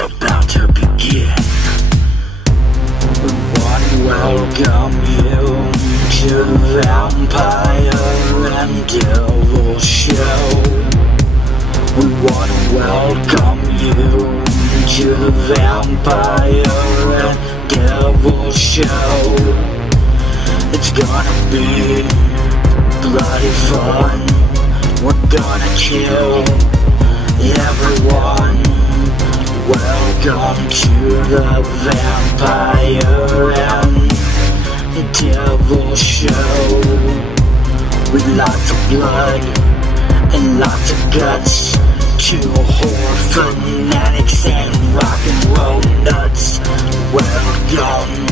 about to begin. We want to welcome you to the Vampire and Devil Show. We want to welcome you to the Vampire and Devil Show. It's gonna be bloody fun. We're gonna kill everyone. Welcome to the Vampire and Devil Show. With lots of blood and lots of guts. Two horror fanatics and rock and roll nuts. Welcome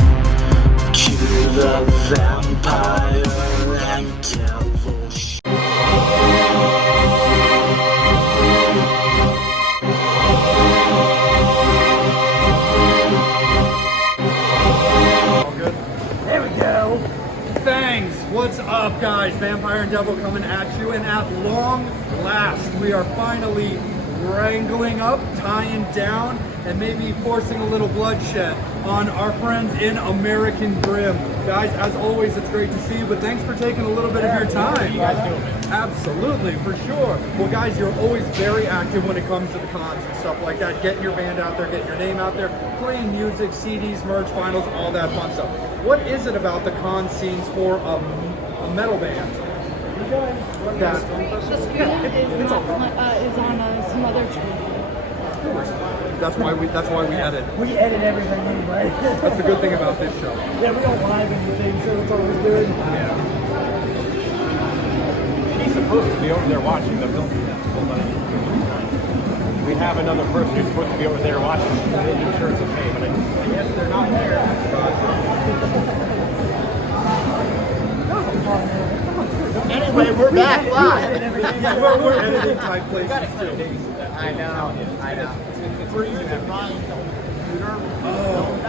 to the Vampire and Devil Show. There we go. Thanks. What's up, guys? Vampire and Devil coming at you, and at long last, we are finally wrangling up, tying down, and maybe forcing a little bloodshed on our friends in American Grim. Guys, as always, it's great to see you, but thanks for taking a little bit of your time. You guys doing? Absolutely, for sure. Well, guys, you're always very active when it comes to the cons and stuff like that. Getting your band out there, getting your name out there, playing music, CDs, merch, vinyls, all that fun stuff. What is it about the con scenes for a metal band? The screen is on some other tree. That's why we edit. We edit everything anyway. That's the good thing about this show. Yeah, we don't live anything, so it's always good. He's supposed to be over there watching the film festival, but we have another person who's supposed to be over there watching. Making sure it's okay, but I guess they're not there. Anyway, we're back live. Yeah, we're editing type places too. I know. We're using Ryan's computer.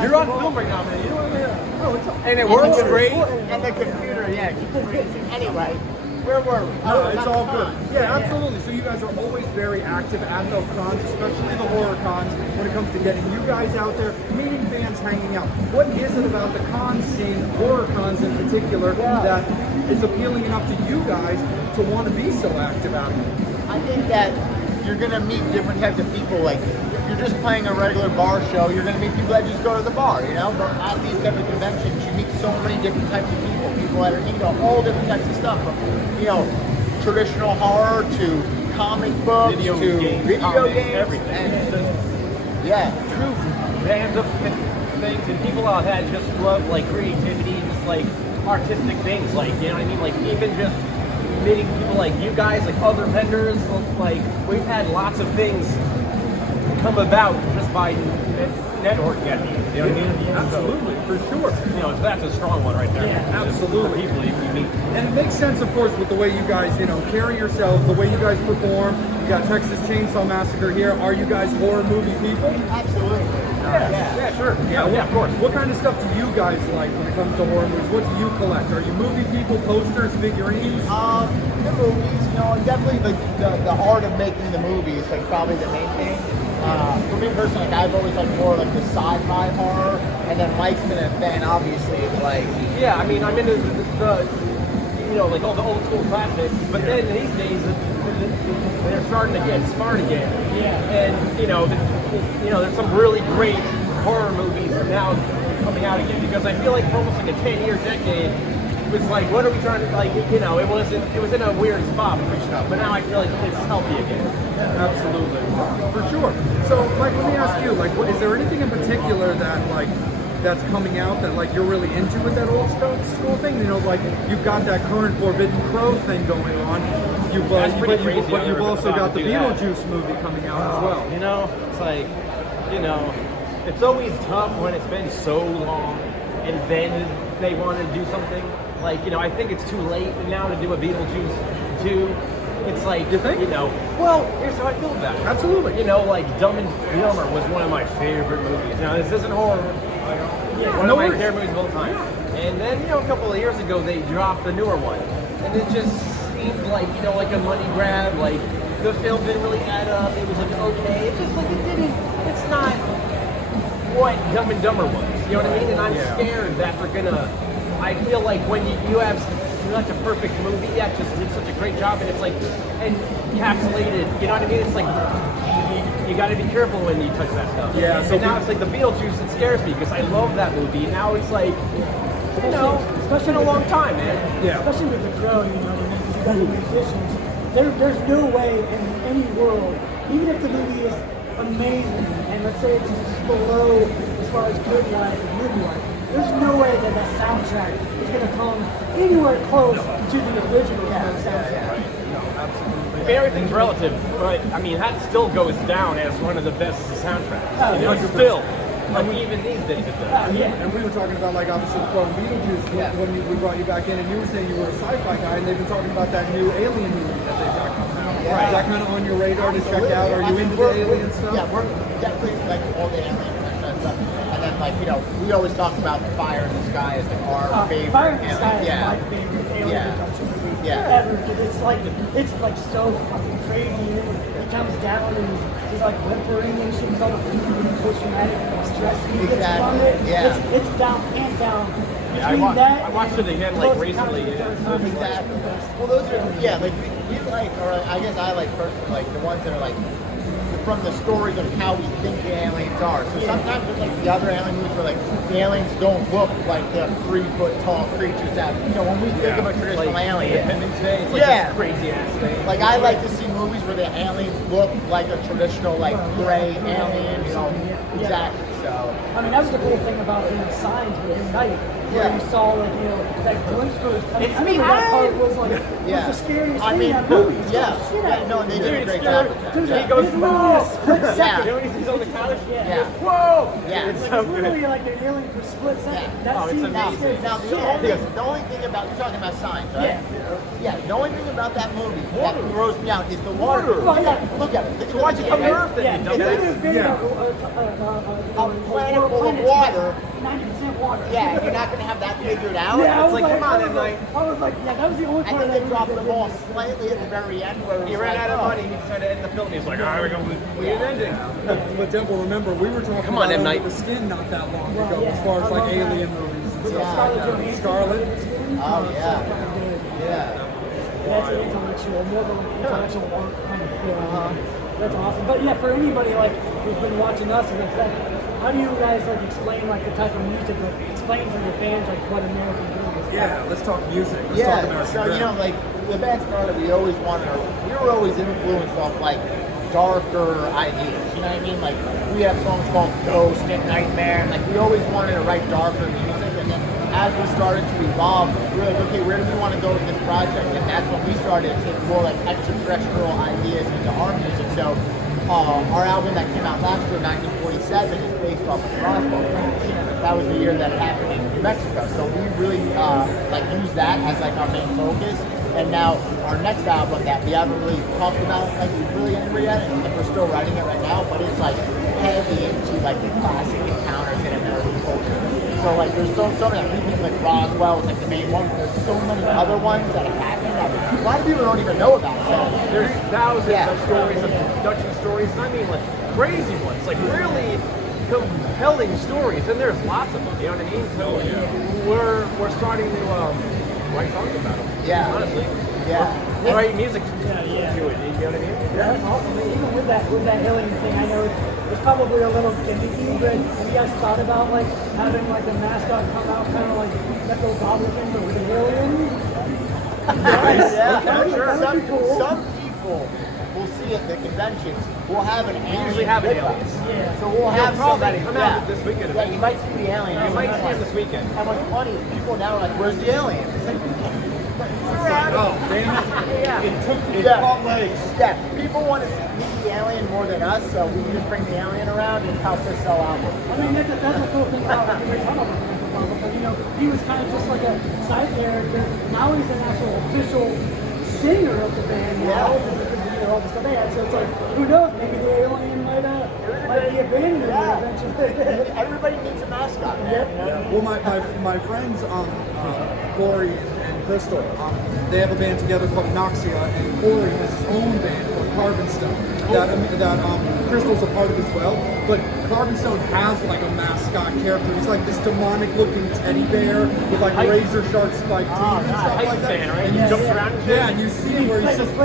You're on film right now, man. You know what I mean? Oh, it's And it works great. And the computer, yeah, keeps freezing. Anyway, where were we? No, it's all good. Yeah, absolutely. So you guys are always very active at those cons, especially the horror cons, when it comes to getting you guys out there, meeting fans, hanging out. What is it about the con scene, horror cons in particular, that is appealing enough to you guys to want to be so active out here? I think that you're going to meet different types of people. Like, if you're just playing a regular bar show, you're going to meet people that just go to the bar, you know? But at these type of conventions, you meet so many different types of people. People that are into all different types of stuff. From, traditional horror to comic books Video to games, video comics, games. everything. And, yeah. True fans of things and people out that just love like creativity and just like artistic things, like, you know what I mean? Like even just meeting people like you guys, like other vendors, like we've had lots of things come about just by networking at these, you know what I mean? Absolutely, for sure. You know, that's a strong one right there. Yeah, Just absolutely. The people you meet. And it makes sense, of course, with the way you guys, carry yourselves, the way you guys perform. You got Texas Chainsaw Massacre here. Are you guys horror movie people? Absolutely. Yeah, sure. Yeah, of course. What kind of stuff do you guys like when it comes to horror movies? What do you collect? Are you movie people, posters, figurines? The movies, definitely the art of making the movie is like probably the main thing. For me personally, like I've always liked more like the sci-fi horror, and then Mike's been a fan, obviously, of like. Yeah, I mean, I'm into like all the old school classics, but then these days they're starting to get smart again. Yeah. And there's some really great horror movies now coming out again, because I feel like for almost like a 10-year decade, it was like, what are we trying to, like, it was in a weird spot, but now I feel like it's healthy again. Absolutely, for sure. So, Mike, let me ask you, like, is there anything in particular that, like, that's coming out that, like, you're really into with that old school thing? Like, you've got that current Forbidden Crow thing going on. That's pretty crazy. But you've also got the do that. Beetlejuice movie coming out as well. It's like, it's always tough when it's been so long and then they want to do something. Like, I think it's too late now to do a Beetlejuice 2. It's like, you think? Well, here's how I feel about it. Absolutely. Like Dumb and Dumber was one of my favorite movies. Now, this isn't horror. One of my favorite movies of all time. And then, a couple of years ago, they dropped the newer one. And it just seemed like, like a money grab. Like, the film didn't really add up. It was like, okay. It's just like, it's not Dumb and Dumber was. You know what I mean? And I'm scared that they're gonna. I feel like when you have such a perfect movie that just did such a great job, and it's like encapsulated. You know what I mean? It's like you got to be careful when you touch that stuff. Yeah, so and now it's like the Beetlejuice. It scares me because I love that movie. And now it's like, you know, it's been a long time, man. Yeah. Especially with the Crow, you know, because you got the musicians. There's no way in any world, even if the movie is amazing, and let's say it's just below as far as good wise and movie wise, there's no way that that soundtrack is going to come anywhere close to the original soundtrack. I mean, everything's relative, but I mean that still goes down as one of the best soundtracks. You know, still. Like even these days it does. And we were talking about, like, obviously from Beetlejuice when we brought you back in, and you were saying you were a sci-fi guy, and they've been talking about that new Alien movie that they've got coming out. Yeah. Is that kind of on your radar to check out? Are you into the alien stuff? Yeah, we're definitely like all the alien kind of stuff. And then, like, you know, we always talk about Fire in the Sky as like our favorite Fire in the alien. Sky is Yeah. my favorite alien production movie ever. It's like so fucking crazy. He comes down and he's like whimpering and shit. He's all the post-traumatic stress he gets from it. Yeah. It's down, hands down. Yeah, I watched it again like recently. Exactly. Well, those are like we like, or I guess I like personally like the ones that are like from the stories of how we think the aliens are. So sometimes there's like the other alien movies where like the aliens don't look like the 3-foot tall creatures that when we think of a traditional alien. Independence Day, it's like this crazy ass thing. Like I like to see movies where the aliens look like a traditional like gray alien. You know, exactly. So I mean, that was the cool thing about Signs with him Night, where you saw like that glimpse first. I mean, I remember that part was like was the scariest thing in that movie. No, they did a great job. He goes, literally a split second. You know when he's on the couch? Yeah. Whoa! Yeah. It's literally like an alien for a split second. Yeah. That Oh, it's scene amazing. Now, the only thing about, you're talking about Signs, right? Yeah. The only thing about that movie that throws me out is the water. Look at it. So why'd you come to Earth then, Yeah, you it's dumbass? literally A planet full of water. 90% water. Yeah, and you're not going to have that figured out. Yeah, I It's was like, come on, I was like, M. I was like, yeah, that was the only And part then of they that dropped movie the that ball didn't- slightly at the very end where it He was ran like, out of oh. money. He decided to end the film. He's like, we're going to leave an ending. But Dimple, remember, we were talking Come on, about M. Under Night. the Skin not that long Well, ago, yeah, as far as I like love that. alien movies and With stuff. Scarlett Johansson. Scarlett. Oh, yeah. Yeah. That's an intellectual, more of an intellectual art kind of film. That's awesome. But yeah, for anybody like who's been watching us and like, how do you guys like explain like the type of music, like explain to your fans like what American Dream is? Yeah, let's talk music. Let's talk Yeah, American so Dream. you know, like the band Scarlet, we always wanted, we were always influenced off like darker ideas. You know what I mean? Like we have songs called Ghost and Nightmare. Like we always wanted to write darker music, and then as we started to evolve, we were like, okay, where do we want to go with this project? And that's when we started to take more like extraterrestrial ideas into our music. So our album that came out last year, 1947, is based off of Roswell crash. That was the year that it happened in New Mexico. So we really like use that as like our main focus. And now our next album that we haven't really talked about like really anywhere yet, and we're still writing it right now, but it's like heavy into like the classic encounters in American culture. So like there's so many movies like Roswell is like the main one. There's so many other ones that have happened that a lot of people don't even know about. So There's thousands of stories of production stories, and I mean like crazy ones, like really compelling stories, and there's lots of them. You know what I mean? So we're starting to write songs about them. Yeah. honestly. Yeah. Write music to Yeah. it. You know what I mean? Yeah, that's awesome. Even with that alien thing, I know it's probably a little gimmicky, but have you guys thought about like having like a mascot come out kind of like that little goblin thing, but with an alien? Yeah. Some people will see at the conventions. We'll have an alien. usually have an with alien. us. Yeah. So we'll have probably somebody come out this weekend. Yeah, you might see the alien. You might see him this weekend. And what's funny is people now are like, "Where's the alien?" It's like, Oh, damn it. It Yeah. caught legs. yeah, people want to meet the alien more than us, so we just bring the alien around and help us sell out. I mean, that's a cool thing about like, we were talking about because you know he was kind of just like a side character. Now he's an actual official singer of the band now because you know all the stuff they had. So it's like, who knows? Maybe the alien might be abandoning Yeah. them eventually. Everybody needs a mascot, man. You know? Well, my friends, Corey and Crystal. They have a band together called Noxia, and Corey has his own band called Carbon Stone that Crystal's a part of as well. But Carbon Stone has like a mascot character. He's like this demonic-looking teddy bear with like razor sharp spiked teeth and stuff Hype like that. fan, right? And He you jumps just- around and yeah, and you see him where he's just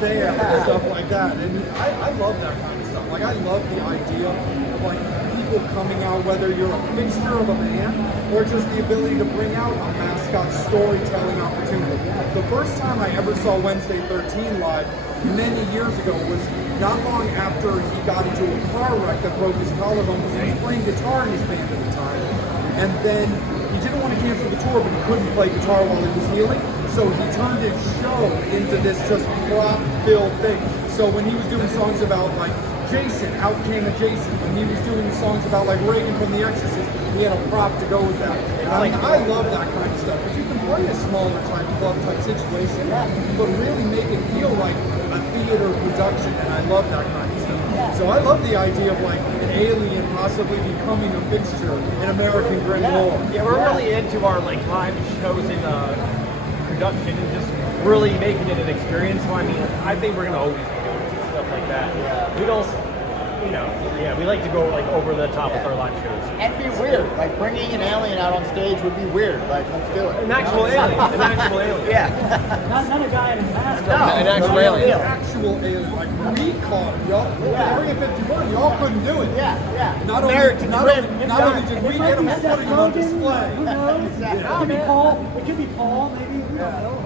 there Yeah. and stuff like that. And I love that kind of stuff. Like I love the idea of like people coming out, whether you're a fixture of a band or just the ability to bring out a mascot storytelling opportunity. The first time I ever saw Wednesday 13 live many years ago was not long after he got into a car wreck that broke his collarbone because he was playing guitar in his band at the time. And then he didn't want to cancel the tour, but he couldn't play guitar while he was healing. So he turned his show into this just prop-filled thing. So when he was doing songs about like Jason, Out Came a Jason, when he was doing songs about like Reagan from The Exorcist, he had a prop to go with that. And I love that kind of stuff. Because you can play a smaller type club type situation, but really make it feel like a theater production, and I love that kind of stuff. So I love the idea of like an alien possibly becoming a fixture in American Grim Lore. Yeah, we're really into our like live shows in production and just really making it an experience. So I mean, I think we're gonna always be doing stuff like that. Yeah. We don't, you know, we like to go like over the top with our live shows. And be weird. Like bringing an alien out on stage would be weird. Like, let's do it. An actual alien. An actual alien. Yeah. Not a guy in a mask. An actual alien. An actual alien, like recon, y'all. Area 51, y'all couldn't do it. Yeah. Not American only Grim. not only did we get them, we're putting them on display. Who knows? It could be Paul. It could be Paul. Maybe. We don't know.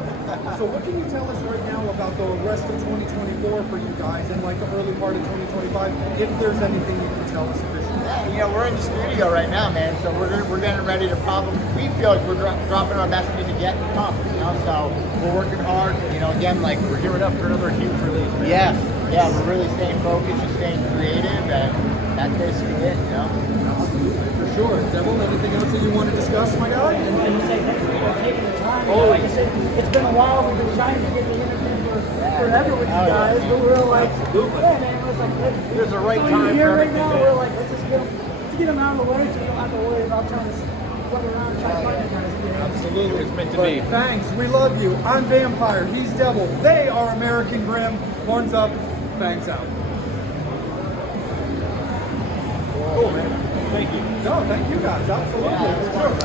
So what can you tell us right now about the rest of 2024 for you guys and like the early part of 2025, if there's anything you can tell us officially? Yeah, you know, we're in the studio right now, man. So we're getting ready to probably. We feel like we're dropping our best music yet to come. You know, so we're working hard. You know, again, like we're Gearing up for another huge release. Man. Yes. Yeah, we're really staying focused, just staying creative, and that's basically it. You know. Absolutely, for sure. Devil, anything else that you want to discuss, my guy? And you say thanks for taking the time. You know, like you said, it's been a while. We've been trying to get the interview for forever with you guys, but we're like, yeah, man, it was like, There's a right so time you're here for right everything, now. man. We're like, let's get them out of the way so you don't have to worry about trying to run around and try to find you guys. You know? Absolutely. It's meant to But be. Thanks. We love you. I'm Vampire. He's Devil. They are American Grim. Horns up. Fangs out. Cool, man. Thank you. No, thank you guys. Absolutely. For sure.